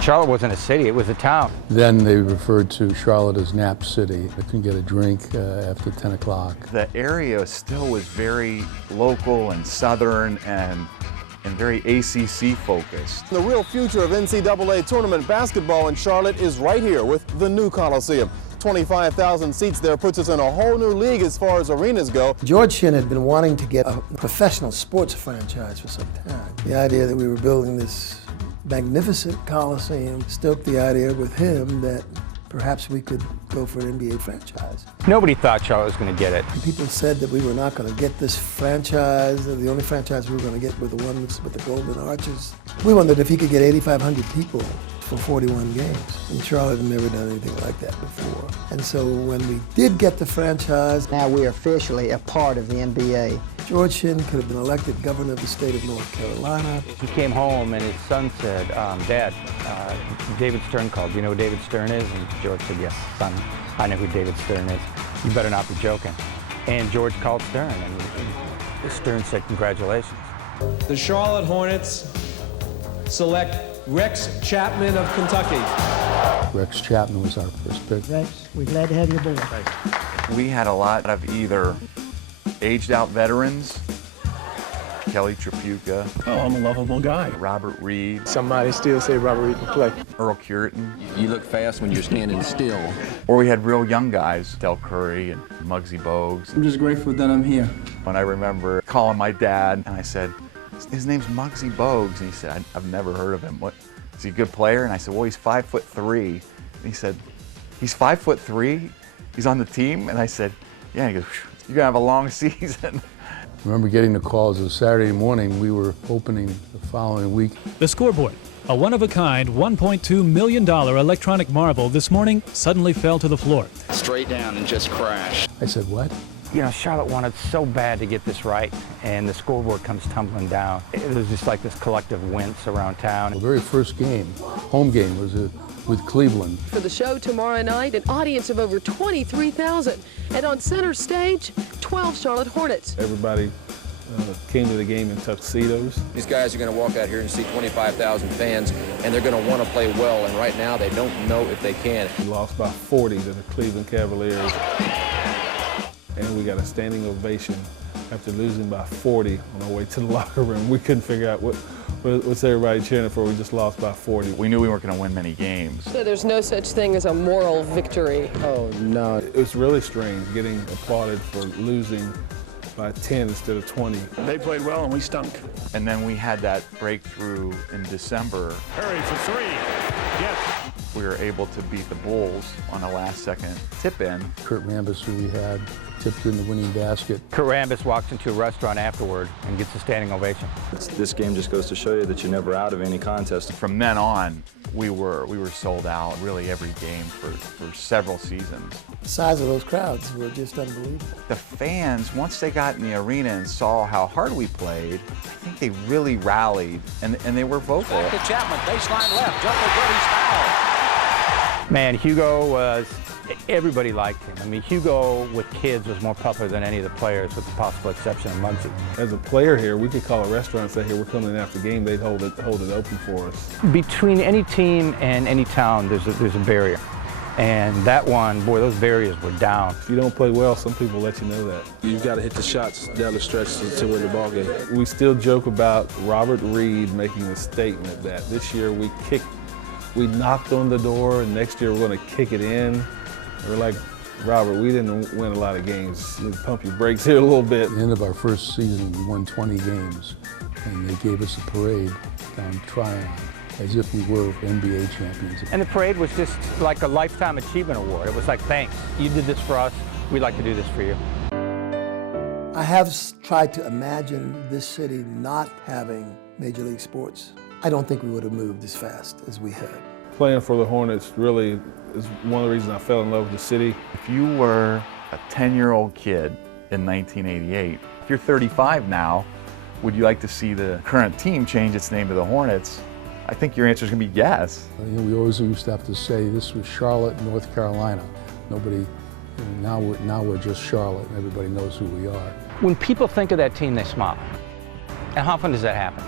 Charlotte wasn't a city, it was a town. Then they referred to Charlotte as Nap City. They couldn't get a drink after 10 o'clock. The area still was very local and southern and very ACC focused. The real future of NCAA tournament basketball in Charlotte is right here with the new Coliseum. 25,000 seats there puts us in a whole new league as far as arenas go. George Shinn had been wanting to get a professional sports franchise for some time. The idea that we were building this magnificent Coliseum stoked the idea with him that perhaps we could go for an NBA franchise. Nobody thought Charlotte was going to get it. And people said that we were not going to get this franchise. The only franchise we were going to get were the ones with the golden arches. We wondered if he could get 8,500 people for 41 games. And Charlotte had never done anything like that before. And so when we did get the franchise, now we are officially a part of the NBA. George Shinn could have been elected governor of the state of North Carolina. He came home and his son said, Dad, David Stern called. Do you know who David Stern is? And George said, yes, son, I know who David Stern is. You better not be joking. And George called Stern, and Stern said, congratulations. The Charlotte Hornets select Rex Chapman of Kentucky. Rex Chapman was our first pick. Rex, we're glad to have you aboard. We had a lot of either aged out veterans, Kelly Tripucka. Oh, I'm a lovable guy. Robert Reed. Somebody still say Robert Reed can play. Earl Curitin. You look fast when you're standing still. Or we had real young guys, Del Curry and Muggsy Bogues. I'm just grateful that I'm here. When I remember calling my dad and I said, his name's Muggsy Bogues. And he said, I've never heard of him. What, is he a good player? And I said, well, he's 5'3". And he said, he's 5'3"? He's on the team? And I said, yeah. And he goes, you're gonna have a long season. I remember getting the calls. It was Saturday morning. We were opening the following week. The scoreboard, a one-of-a-kind $1.2 million electronic marvel this morning suddenly fell to the floor. Straight down and just crashed. I said, what? You know, Charlotte wanted so bad to get this right, and the scoreboard comes tumbling down. It was just like this collective wince around town. The very first game, home game, was with Cleveland. For the show tomorrow night, an audience of over 23,000. And on center stage, 12 Charlotte Hornets. Everybody came to the game in tuxedos. These guys are going to walk out here and see 25,000 fans, and they're going to want to play well, and right now they don't know if they can. We lost by 40 to the Cleveland Cavaliers, and we got a standing ovation after losing by 40 on our way to the locker room. We couldn't figure out what's everybody cheering for. We just lost by 40. We knew we weren't going to win many games. So there's no such thing as a moral victory. Oh, no. It was really strange getting applauded for losing by 10 instead of 20. They played well and we stunk. And then we had that breakthrough in December. Curry for three. Yes. We were able to beat the Bulls on a last-second tip-in. Kurt Rambis, who we had, tipped in the winning basket. Kurt Rambis walks into a restaurant afterward and gets a standing ovation. This game just goes to show you that you're never out of any contest. From then on, we were sold out really every game for several seasons. The size of those crowds were just unbelievable. The fans, once they got in the arena and saw how hard we played, I think they really rallied and they were vocal. Back to Chapman, baseline left, jumper good, he's fouled. Man, Hugo was, everybody liked him. I mean, Hugo with kids was more popular than any of the players, with the possible exception of Muggsy. As a player here, we could call a restaurant and say, hey, we're coming in after the game. They'd hold it open for us. Between any team and any town, there's a barrier. And that one, boy, those barriers were down. If you don't play well, some people let you know that. You've got to hit the shots down the stretch to win the ball game. We still joke about Robert Reed making a statement that this year we knocked on the door, and next year we're going to kick it in. We're like, Robert, we didn't win a lot of games. You pump your brakes here a little bit. At the end of our first season, we won 20 games, and they gave us a parade down Tryon, as if we were NBA champions. And the parade was just like a Lifetime Achievement Award. It was like, thanks, you did this for us, we'd like to do this for you. I have tried to imagine this city not having Major League Sports. I don't think we would have moved as fast as we had. Playing for the Hornets really is one of the reasons I fell in love with the city. If you were a 10-year-old kid in 1988, if you're 35 now, would you like to see the current team change its name to the Hornets? I think your answer is going to be yes. We always used to have to say this was Charlotte, North Carolina. Nobody, now we're just Charlotte, and everybody knows who we are. When people think of that team, they smile. And how often does that happen?